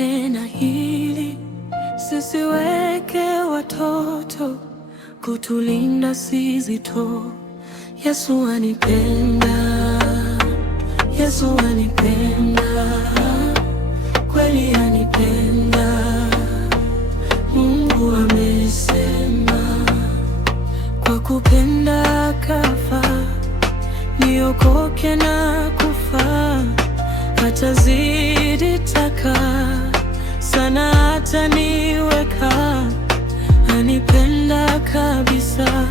anena hili, sisiweke watoto kutulinda sizito. Yesu anipenda, Yesu anipenda, kweli anipenda. Mungu amesema, kwa kupenda kafa, niokoke na kufa. Atazidi taka sana, ataniweka. Anipenda kabisa,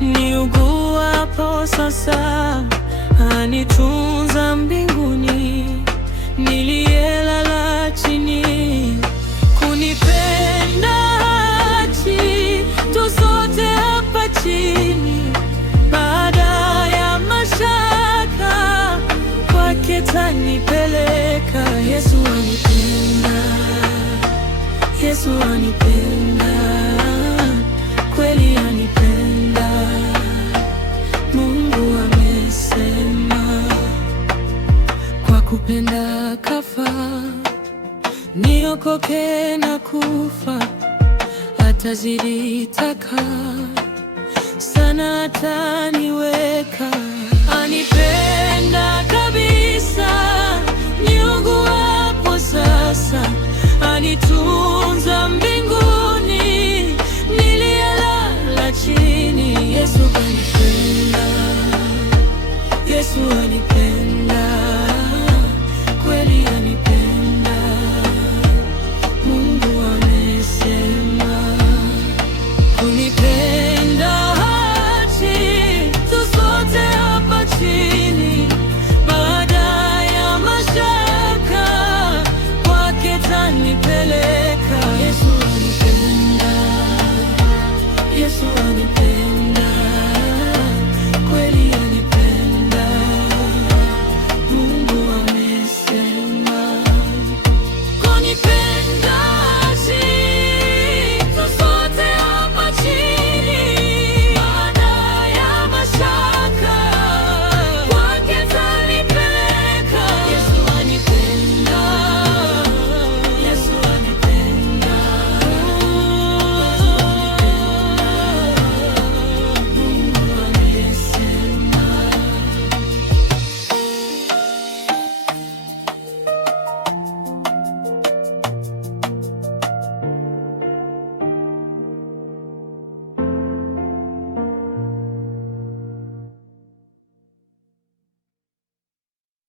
niuguapo sasa. Anitunza mbinguni, niliyelala chini. Kunipenda haki tu sote hapa chini. Baada ya mashaka, kwake tanipeleka. Yesu anipenda, Yesu anipenda, kweli anipenda. Mungu amesema, kwa kupenda kafa, niokoke na kufa. Atazidi taka sana, ataniweka. Anipenda kabisa, niuguapo sasa. Anitunza mbinguni, niliyelala chini. Yesu anipenda, Yesu anipenda.